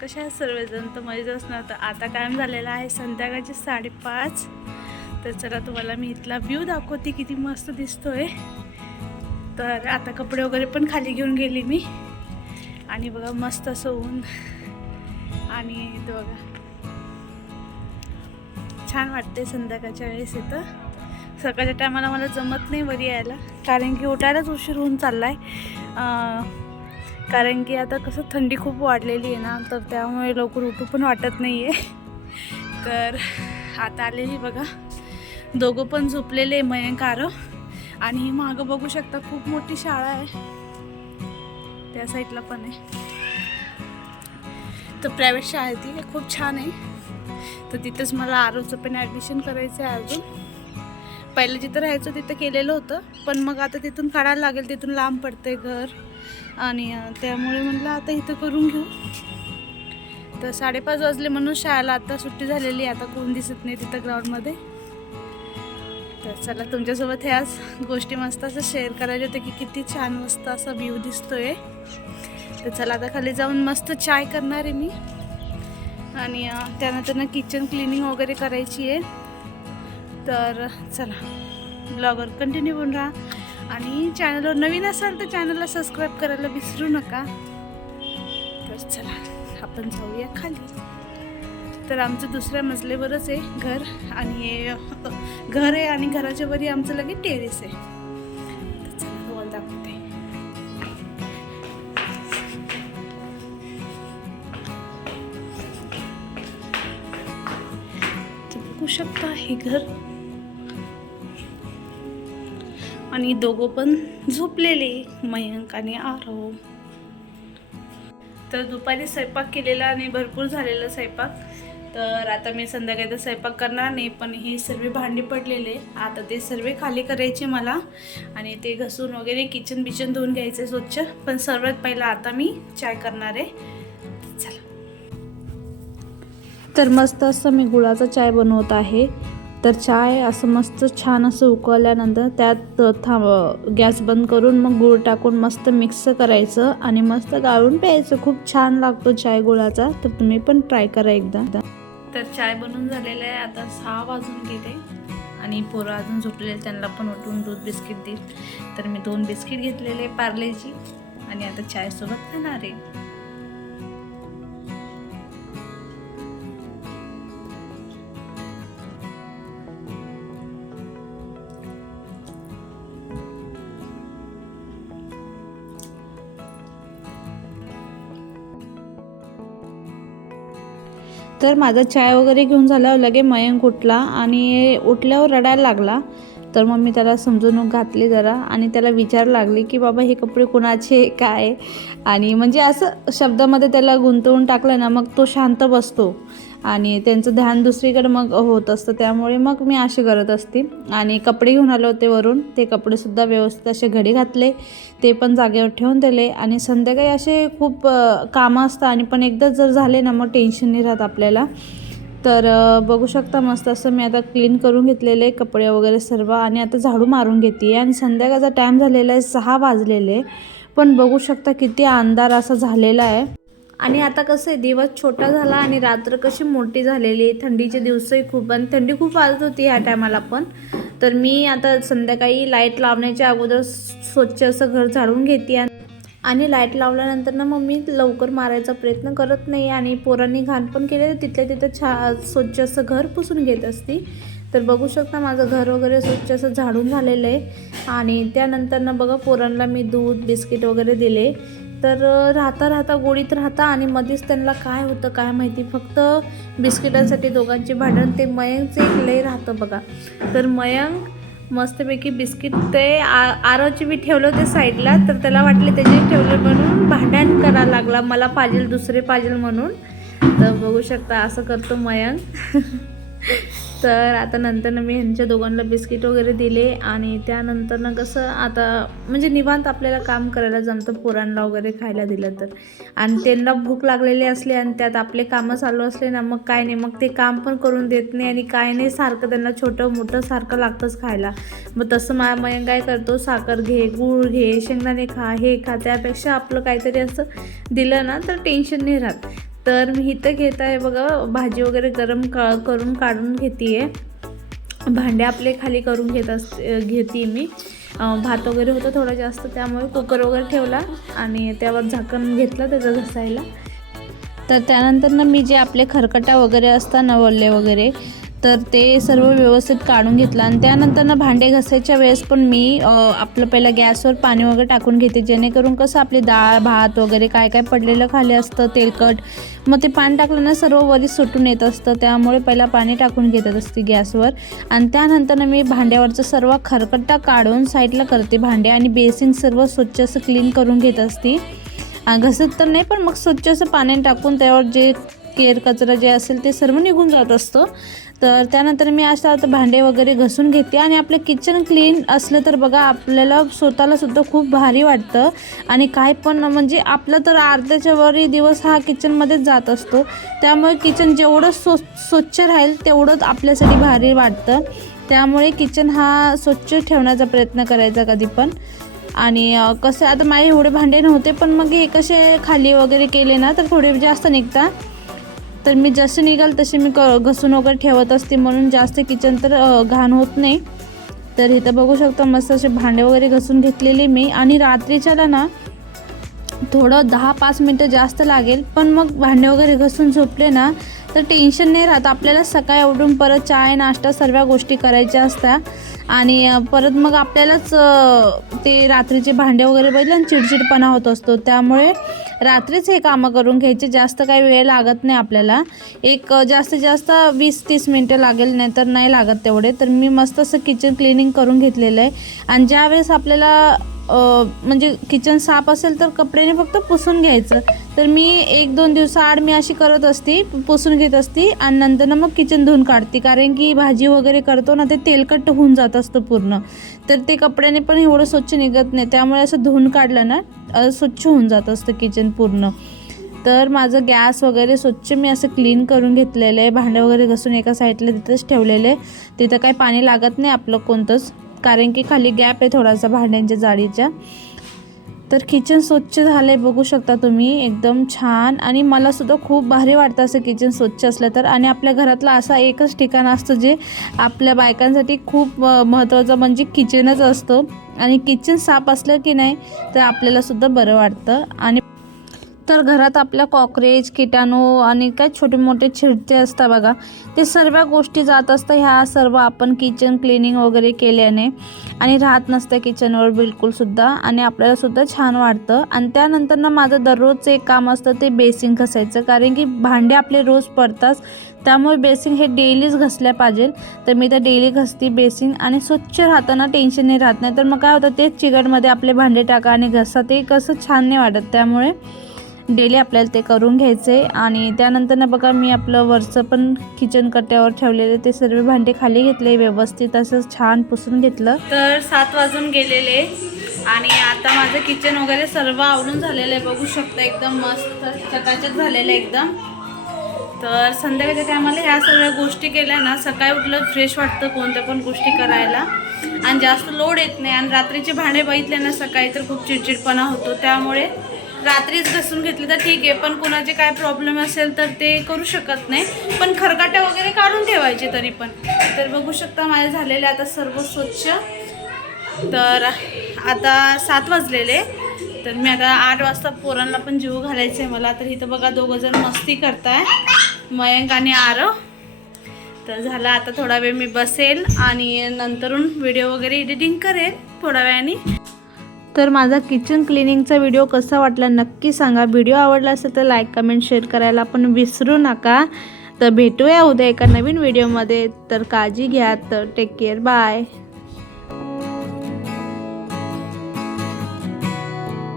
कशा आहेत सर्वजण? तर मजेत असणार. तर आता टाईम झालेला आहे संध्याकाळचे साडेपाच. तर चला तुम्हाला मी इथला व्ह्यू दाखवते किती मस्त दिसतोय. तर आता कपडे वगैरे पण खाली घेऊन गेली मी. आणि बघा मस्त असं ऊन. आणि इथं बघा. छान वाटते संध्याकाळच्या वेळेस इथं. सकाळच्या टायमाला मला जमत नाही वरी यायला. कारण की उठायलाच उशीर होऊन चालला आहे कारण की आता कसं थंडी खूप वाढलेली आहे ना तर त्यामुळे लवकर उठू पण वाटत नाही आहे तर आता आलेली बघा. दोघं पण झोपलेले आहे मयंक आरव आणि ही मागं बघू शकता खूप मोठी शाळा आहे. त्या साईडला पण आहे. तर प्रायव्हेट शाळा आहे ती खूप छान आहे. तर तिथंच मला आरोचं पण ॲडमिशन करायचं आहे अजून. पहिलं जिथं राहायचं तिथं केलेलं होतं पण मग आता तिथून काढायला लागेल तिथून लांब पडते घर. आणि त्यामुळे म्हटलं आता इथं करून घेऊ. तर साडेपाच वाजले म्हणून शाळेला आता सुट्टी झालेली आहे. आता कोण दिसत नाही तिथं ग्राउंडमध्ये. तर चला तुमच्यासोबत ह्याच गोष्टी मस्त असं शेअर करायचे होते की किती छान मस्त असा व्ह्यू दिसतोय. तर चला आता खाली जाऊन मस्त चाय करणार आहे मी. आणि त्यानंतर ना किचन क्लिनिंग वगैरे करायची आहे. तर चला ब्लॉगर कंटिन्यू होऊन राहा. आणि चॅनलवर नवीन असाल तर चॅनलला सबस्क्राईब करायला विसरू नका. तर चला आपण जाऊया खाली. तर आमचं दुसऱ्या मजलेवरच आहे घर आणि घर आहे आणि घराच्या वरी आमचं लगेच टेरेस आहे. तर चला दाखवते. शकता हे घर. आणि दोघं पण झोपलेले मयंक आणि आरव. तर दुपारी स्वयंपाक केलेला आणि भरपूर झालेला स्वयंपाक. तर आता मी संध्याकाळी तर स्वयंपाक करणार नाही पण हे सर्व भांडी पडलेले. आता ते सर्व खाली करायचे मला. आणि ते घसून वगैरे किचन बिचन धुवून घ्यायचे स्वच्छ. पण सर्वात पहिला आता मी चाय करणार आहे. चला. तर मस्त असं मी गुळाचा चाय बनवत आहे. तर चाय असं मस्त छान असं उकळल्यानंतर त्यात थांब गॅस बंद करून मग गूळ टाकून मस्त मिक्स करायचं आणि मस्त गाळून प्यायचं. खूप छान लागतो चाय गुळाचा. तर तुम्ही पण ट्राय करा एकदा. तर चाय बनून झालेलं आहे. आता सहा वाजून गेले आणि पोरं अजून झोपलेले त्यांना पण उठून दूध बिस्किट देईल. तर मी दोन बिस्किट घेतलेले पार्लेची आणि आता चायसोबत खाणार आहे. तर माझा चाय वगैरे घेऊन झाल्यावर लगे मयंक उठला आणि उठल्यावर रडायला लागला. तर मग मी त्याला समजून घातली जरा आणि त्याला विचार लागली की बाबा हे कपडे कोणाचे काय? आणि म्हणजे असं शब्दामध्ये त्याला गुंतवून टाकलं ना मग तो शांत बसतो. आणि त्यांचं ध्यान दुसरीकडे मग होत असतं. त्यामुळे मग मी असे करत असते. आणि कपडे घेऊन आले होते वरून. ते कपडेसुद्धा व्यवस्थित असे घडी घातले. ते पण जागेवर ठेवून दिले. आणि संध्याकाळी असे खूप कामं असतात. आणि पण एकदा जर झाले ना मग टेन्शन नाही राहत आपल्याला. तर बघू शकता मस्त असं मी आता क्लीन करून घेतलेले कपडे वगैरे सर्व. आणि आता झाडू मारून घेते आणि संध्याकाळचा टाईम झालेला आहे. सहा वाजलेले. पण बघू शकता किती अंधार असा झालेला आहे. आणि आता कसं आहे दिवस छोटा झाला आणि रात्र कशी मोठी झालेली आहे थंडीचे दिवसही खूप आणि थंडी खूप वाजत होती ह्या टायमाला पण. तर मी आता संध्याकाळी लाइट लावण्याच्या अगोदर स्वच्छ असं घर झाडून घेते आणि आणि लाइट लावल्यानंतर ना मग मी लवकर मारायचा प्रयत्न करत नाही आणि पोरांनी घाण पण केले तिथल्या तिथं छा स्वच्छ असं घर पुसून घेत असती. तर बघू शकता माझं घर वगैरे स्वच्छ असं झाडून झालेलं आहे. आणि त्यानंतर ना बघा पोरांना मी दूध बिस्किट वगैरे दिले. तर राहता राहता गोडीत राहता आणि मध्येच त्यांना काय होतं काय माहिती. फक्त बिस्किटांसाठी दोघांचे भांडण ते मयंकचं एक लय राहतं बघा. तर मयंक मस्तपैकी बिस्किट ते आ आरोची मी ठेवलं होते साईडला तर त्याला वाटले त्याचे ठेवले म्हणून भांडण करायला लागला. मला पाहिजे दुसरे पाहिजे म्हणून. तर बघू शकता असं करतो मयंक. तर आता नंतर मी ह्यांच्या दोघांना बिस्किट वगैरे दिले आणि त्यानंतर ना कसं आता म्हणजे निवांत आपल्याला काम करायला जमतं पोरांना वगैरे खायला दिलं तर. आणि त्यांना भूक लागलेली असली आणि त्यात आपले कामं चालू असले ना मग काय नाही मग ते काम पण करून देत नाही आणि काय नाही सारखं त्यांना छोटं मोठं सारखं लागतंच खायला. मग तसं मा मयंक काय करतो साखर घे गूळ घे शेंगदाणे खा हे खा त्यापेक्षा आपलं काहीतरी असं दिलं ना तर टेन्शन नाही राहत. तर मी इथं घेत आहे बघा भाजी वगैरे गरम का करून काढून घेते भांडे आपले खाली करून घेत असते घेते मी. भात वगैरे होतं थोडं जास्त त्यामुळे कुकर वगैरे ठेवला आणि त्यावर झाकण घेतलं त्याचं घसायला. तर त्यानंतर ना मी जे आपले खरकटा वगैरे असतात ना वल्ले वगैरे तर ते सर्व व्यवस्थित काढून घेतलं. आणि त्यानंतर ना भांडे घासायच्या वेळेस पण मी आपलं पहिलं गॅसवर पाणी वगैरे टाकून घेते. जेणेकरून कसं आपली डाळ भात वगैरे काय काय पडलेलं खाली असतं तेलकट. मग ते पाणी टाकलं ना सर्व वरी सुटून येत असतं. त्यामुळे पहिला पाणी टाकून घेत असते गॅसवर. आणि त्यानंतर ना मी भांड्यावरचं सर्व खरकट्टा काढून साईडला करते भांडे आणि बेसिन सर्व स्वच्छ असं क्लीन करून घेत असते. घसत तर नाही पण मग स्वच्छ असं पाण्याने टाकून त्यावर जे केर कचरा जे असेल ते सर्व निघून जात असतं. तर त्यानंतर मी असं आता भांडे वगैरे घसून घेते आणि आपलं किचन क्लीन असलं तर बघा आपल्याला स्वतःला सुद्धा खूप भारी वाटतं. आणि काय पण म्हणजे आपलं तर अर्ध्याच्या वरही दिवस हा किचनमध्येच जात असतो. त्यामुळे किचन जेवढं स्व स्वच्छ राहील तेवढंच आपल्यासाठी भारी वाटतं. त्यामुळे किचन हा स्वच्छ ठेवण्याचा प्रयत्न करायचा कधी पण. आणि कसं आता माझे एवढे भांडे नव्हते पण मग हे कसे खाली वगैरे केले ना तर थोडे जास्त निघतात तर मी जसे निघाल तसे मी क घसून वगैरे ठेवत असते. म्हणून जास्त किचन तर घाण होत नाही. तर इथं बघू शकता मस्त असे भांडे वगैरे घसून घेतलेले मी. आणि रात्रीच्याला ना थोडं दहा पाच मिनटं जास्त लागेल. पण मग भांडे वगैरे घसून झोपले ना तर टेन्शन नाही राहत. आपल्याला सकाळी उठून परत चाय नाश्ता सर्व गोष्टी करायच्या असतात आणि परत मग आपल्यालाच ते रात्रीचे भांडे वगैरे बघितले आणि चिडचिडपणा होत असतो. त्यामुळे रात्रीच हे कामं करून घ्यायचे. जास्त काही वेळ लागत नाही आपल्याला. एक जास्तीत जास्त वीस तीस मिनटं लागेल नाही तर नाही लागत तेवढे. तर मी मस्त असं किचन क्लिनिंग करून घेतलेलं आहे. आणि ज्यावेळेस आपल्याला म्हणजे किचन साफ असेल तर कपड्याने फक्त पुसून घ्यायचं. तर मी एक दोन दिवसाआड मी अशी करत असते पुसून घेत असते आणि नंतर ना मग किचन धुवून काढते. कारण की भाजी वगैरे करतो ना ते तेलकट होऊन जात असतं पूर्ण. तर ते कपड्याने पण एवढं स्वच्छ निघत नाही. त्यामुळे असं धुवून काढलं ना स्वच्छ होऊन जात असतं किचन पूर्ण. तर माझं गॅस वगैरे स्वच्छ मी असं क्लीन करून घेतलेलं आहे. भांडं वगैरे घसून एका साईडला तिथंच ठेवलेलं आहे. तिथं काही पाणी लागत नाही आपलं कोणतंच. कारण की खाली गॅप आहे थोडासा भांड्यांच्या जाळीच्या. तर किचन स्वच्छ झालं आहे बघू शकता तुम्ही. एकदम छान. आणि मला सुद्धा खूप भारी वाटतं असं किचन स्वच्छ असलं तर. आणि आपल्या घरातलं असा एकच ठिकाण असतं जे आपल्या बायकांसाठी खूप महत्त्वाचं म्हणजे किचनच असतो. आणि किचन साफ असलं की नाही तर आपल्यालासुद्धा बरं वाटतं. आणि तर घरात आपल्या कॉक्रेज किटाणू आणि काय छोटे मोठे छिडते असतात बघा. ते सर्व गोष्टी जात असतं. ह्या सर्व आपण किचन क्लिनिंग वगैरे केल्याने आणि राहत नसतं किचनवर बिलकुलसुद्धा आणि आपल्यालासुद्धा छान वाटतं. आणि त्यानंतर ना माझं दररोजचं एक काम असतं ते बेसिंग घसायचं. कारण की भांडे आपले रोज पडतात. त्यामुळे बेसिंग हे डेलीच घसल्या पाहिजे. तर मी तर डेली घसती बेसिंग आणि स्वच्छ राहताना टेन्शन नाही राहत. नाही तर मग काय होतं तेच चिकटमध्ये आपले भांडे टाका आणि घसा. ते कसं छान नाही वाटत. त्यामुळे डेली आपल्याला ते करून घ्यायचे आणि त्यानंतर ना बघा मी आपलं वरचं पण किचन कट्ट्यावर ठेवलेले ते सर्व भांडे खाली घेतले व्यवस्थित असं छान पुसून घेतलं. तर सात वाजून गेलेले आणि आता माझं किचन वगैरे सर्व आवरून झालेलं आहे. बघू शकता एकदम मस्त चकाचक झालेलं आहे एकदम. तर संध्याकाळच्या टायमाला ह्या सगळ्या गोष्टी केल्या ना सकाळी उठलं फ्रेश वाटतं कोणत्या पण गोष्टी करायला. आणि जास्त लोड येत नाही. आणि रात्रीचे भांडे बघितले ना सकाळी तर खूप चिडचिडपणा होतो. त्यामुळे रात्रीच घसून घेतली तर ठीक आहे पण कुणाचे काय प्रॉब्लेम असेल तर ते करू शकत नाही. पण खरकाट्या वगैरे काढून ठेवायचे तरी पण. तर बघू शकता माझे झालेले आता सर्व स्वच्छ. तर आता सात वाजलेले. तर मी आता आठ वाजता पोरांना पण जीव घालायचं आहे मला. तर इथं बघा दोघं जण मस्ती करताय. मयंक आणि आरव. तर झालं आता थोडा वेळ मी बसेल आणि नंतरून व्हिडिओ वगैरे एडिटिंग करेल थोड्या वेळाने. तर माझा किचन क्लिनिंगचा व्हिडिओ कसा वाटला नक्की सांगा. व्हिडिओ आवडला असेल तर लाईक कमेंट शेअर करायला पण विसरू नका. तर भेटूया उद्या एका नवीन व्हिडिओमध्ये तर काळजी घ्या. तर टेक केअर बाय